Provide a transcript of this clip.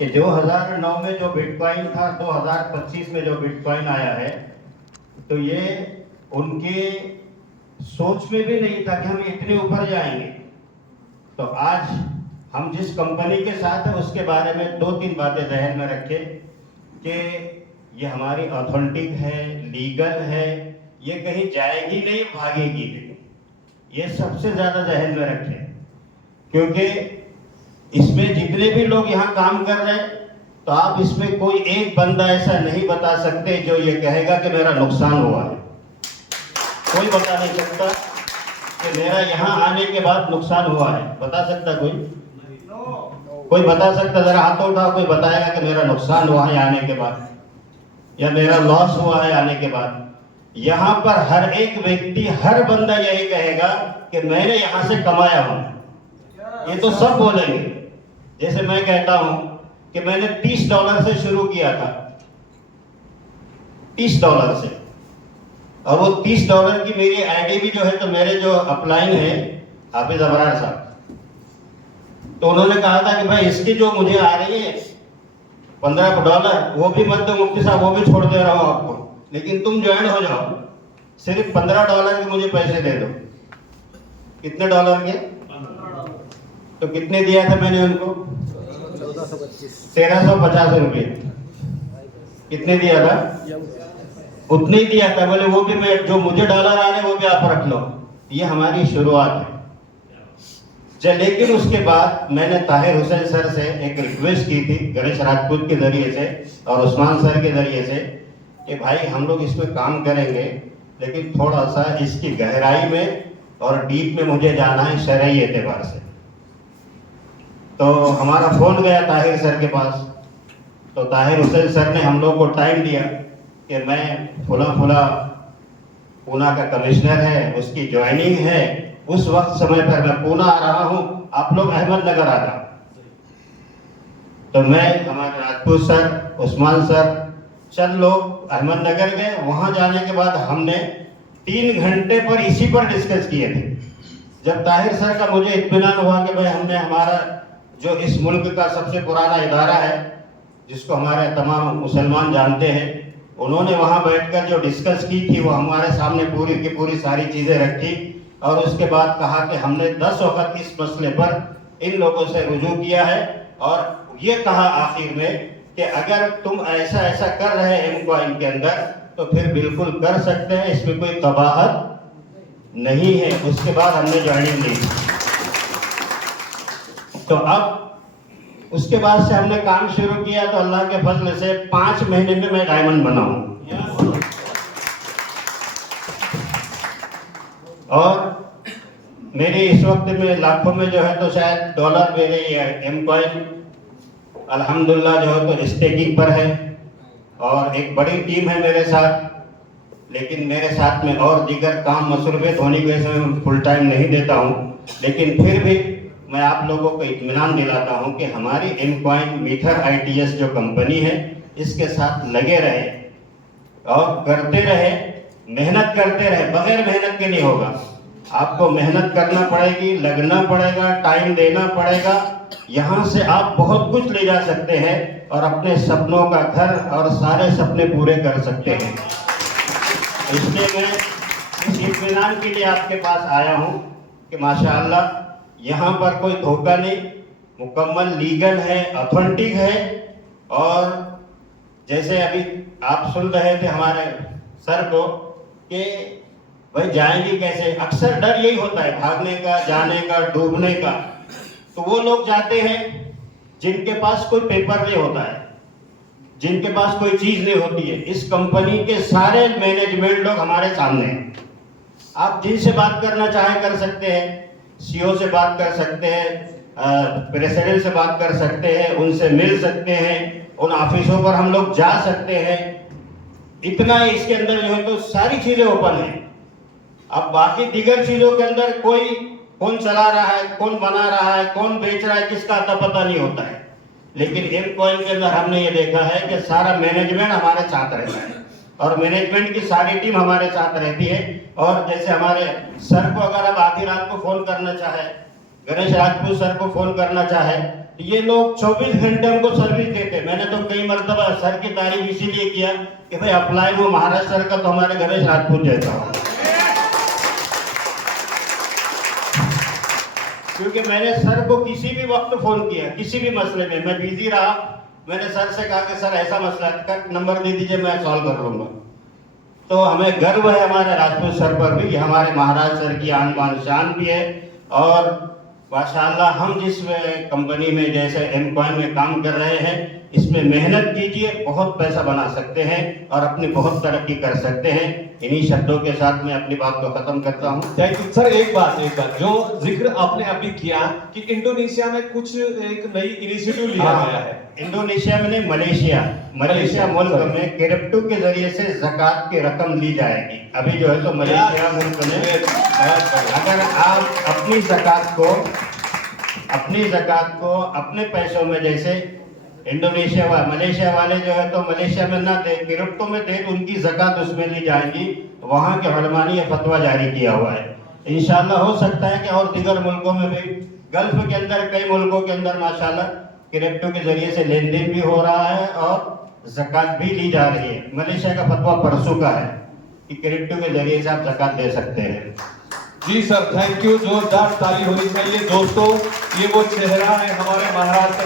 कि 2009 में जो बिटकॉइन था, 2025 में जो बिटकॉइन आया है, तो ये उनके सोच में भी नहीं था कि हम इतने ऊपर जाएंगे। तो आज हम जिस कंपनी के साथ हैं उसके बारे में 2-3 बातें जहन में रखें कि ये हमारी ऑथेंटिक है, लीगल है, ये कहीं जाएगी नहीं, भागेगी नहीं। ये सबसे ज़्यादा जहन में रखें, क्योंकि इसमें जितने भी लोग यहाँ काम कर रहे हैं, तो आप इसमें कोई एक बंदा ऐसा नहीं बता सकते जो ये कहेगा कि मेरा नुकसान हुआ है। कोई बता नहीं सकता कि मेरा यहाँ आने के बाद नुकसान हुआ है। बता सकता कोई? कोई बता सकता? जरा हाथ उठाओ, कोई बताएगा कि मेरा नुकसान हुआ है आने के बाद, या मेरा लॉस हुआ है आने के बाद? यहाँ पर हर एक व्यक्ति, हर बंदा यही कहेगा कि मैंने यहाँ से कमाया हूँ। ये तो सब बोलेंगे। जैसे मैं कहता हूँ कि मैंने $30 से शुरू किया था, $30 से, और वो $30 की मेरी आईडी भी जो है, तो मेरे जो अपलाइन है हाफिज अबरार साहब, तो उन्होंने कहा था कि भाई इसकी जो मुझे आ रही है $15, वो भी मत दो मुफ्ती साहब, वो भी छोड़ दे रहा हूँ आपको, लेकिन तुम ज्वाइन हो जाओ, सिर्फ $15 के मुझे पैसे दे दो। कितने डॉलर के? तो कितने दिया था मैंने उनको? 1350 रुपये। कितने दिया था? उतने ही दिया था। बोले वो भी मैं, जो मुझे डॉलर आ रहे वो भी आप रख लो। ये हमारी शुरुआत है। लेकिन उसके बाद मैंने ताहिर हुसैन सर से एक रिक्वेस्ट की थी, गणेश राजपूत के जरिए से और उस्मान सर के जरिए से, कि भाई हम लोग इसमें काम करेंगे, लेकिन थोड़ा सा इसकी गहराई में और डीप में मुझे जाना है शरई एतबार से। तो हमारा फ़ोन गया ताहिर सर के पास, तो ताहिर हुसैन सर ने हम लोग को टाइम दिया कि मैं फुला पूना का कमिश्नर है, उसकी ज्वाइनिंग है, उस वक्त समय पर मैं पूना आ रहा हूँ, आप लोग अहमदनगर आ जाओ। तो मैं, हमारे राजपूत सर, उस्मान सर, चंद लोग अहमदनगर गए। वहाँ जाने के बाद हमने 3 घंटे पर इसी पर डिस्कस किए थे। जब ताहिर सर का मुझे इत्मीनान हुआ कि भाई हमने हमारा जो इस मुल्क का सबसे पुराना इदारा है, जिसको हमारे तमाम मुसलमान जानते हैं, उन्होंने वहाँ बैठकर जो डिस्कस की थी वो हमारे सामने पूरी की पूरी सारी चीज़ें रखी, और उसके बाद कहा कि हमने 10 वक्त इस मसले पर इन लोगों से रुजू किया है, और ये कहा आखिर में कि अगर तुम ऐसा ऐसा कर रहे हैं एमकॉइन के अंदर, तो फिर बिल्कुल कर सकते हैं, इसमें कोई कबाहत नहीं है। उसके बाद हमने ज्वाइनिंग ली। तो अब उसके बाद से हमने काम शुरू किया, तो अल्लाह के फजल से 5 महीने में मैं डायमंड बना हूँ। और मेरे इस वक्त में लाखों में जो है, तो शायद डॉलर मेरे एमकॉइन अल्हम्दुलिल्लाह जो है तो स्टेकिंग पर है, और एक बड़ी टीम है मेरे साथ। लेकिन मेरे साथ में और दीगर काम मसरूफियत होने की वजह से मैं फुल टाइम नहीं देता हूँ, लेकिन फिर भी मैं आप लोगों को इत्मीनान दिलाता हूँ कि हमारी एमकॉइन मीथर ITS जो कंपनी है, इसके साथ लगे रहे और करते रहे, मेहनत करते रहे। बगैर मेहनत के नहीं होगा, आपको मेहनत करना पड़ेगी, लगना पड़ेगा, टाइम देना पड़ेगा। यहाँ से आप बहुत कुछ ले जा सकते हैं और अपने सपनों का घर और सारे सपने पूरे कर सकते हैं। इसलिए मैं इस इत्मीनान के लिए आपके पास आया हूँ कि माशाअल्लाह यहाँ पर कोई धोखा नहीं, मुकम्मल लीगल है, ऑथेंटिक है। और जैसे अभी आप सुन रहे थे हमारे सर को कि भाई जाएंगे कैसे, अक्सर डर यही होता है, भागने का, जाने का, डूबने का। तो वो लोग जाते हैं जिनके पास कोई पेपर नहीं होता है, जिनके पास कोई चीज़ नहीं होती है। इस कंपनी के सारे मैनेजमेंट लोग हमारे सामने हैं। आप जिनसे बात करना चाहे कर सकते हैं, CEO से बात कर सकते हैं, प्रेसिडेंट से बात कर सकते हैं, उनसे मिल सकते हैं, उन ऑफिसों पर हम लोग जा सकते हैं। इतना ही इसके अंदर जो है तो सारी चीज़ें ओपन है। अब बाकी दीगर चीज़ों के अंदर कोई कौन चला रहा है, कौन बना रहा है, कौन बेच रहा है, किसका अता पता नहीं होता है। लेकिन एमकॉइन के अंदर हमने ये देखा है कि सारा मैनेजमेंट हमारे साथ रहता है, और मैनेजमेंट की सारी टीम हमारे साथ रहती है। और जैसे हमारे सर को अगर आप आधी रात को फ़ोन करना चाहे, गणेश राजपूत सर को फ़ोन करना चाहे, ये लोग 24 घंटे हमको सर्विस देते। मैंने तो कई मरतबा सर की तारीफ इसीलिए किया कि भाई अप्लाई वो महाराष्ट्र सर का तो हमारे घर में राजपूत जैसा हो, क्योंकि मैंने सर को किसी भी वक्त फोन किया, किसी भी मसले में मैं बिजी रहा, मैंने सर से कहा कि सर ऐसा मसला है, का नंबर दे दीजिए, मैं सॉल्व कर लूंगा। तो हमें गर्व है हमारे राजपूत सर पर भी, हमारे महाराज सर की आन बान शान भी है। और माशाल्लाह हम जिस कंपनी में जैसे एमकॉइन में काम कर रहे हैं, इसमें मेहनत कीजिए, बहुत पैसा बना सकते हैं और अपनी बहुत तरक्की कर सकते हैं। इन्हीं शब्दों के साथ मैं अपनी बात को खत्म करता हूँ। Thank you sir. एक बात जो जिक्र आपने अभी किया कि इंडोनेशिया में कुछ एक नई इनिशिएटिव लिया गया है। इंडोनेशिया में नहीं, मलेशिया मुल्क में क्रिप्टो के जरिए से ज़कात की रकम ली जाएगी। अभी जो है तो मलेशिया मुल्क में अगर आप अपनी ज़कात को अपने पैसों में, जैसे मलेशिया वाले जो है तो मलेशिया में ना दे, क्रिप्टो में दे तो उनकी ज़कात उसमें ली जाएगी। वहाँ के उलमा ने ये फतवा जारी किया हुआ है। इंशाल्लाह हो सकता है कि और दीगर मुल्कों में भी, गल्फ के अंदर कई मुल्कों के अंदर माशाल्लाह क्रिप्टो के जरिए से लेन देन भी हो रहा है और ज़कात भी ली जा रही है। मलेशिया का फतवा परसों का है कि क्रिप्टो के जरिए से आप ज़कात दे सकते हैं। जी सर, थैंक यू। जोरदार ताली होनी चाहिए दोस्तों। ये वो चेहरा है हमारे महाराष्ट्र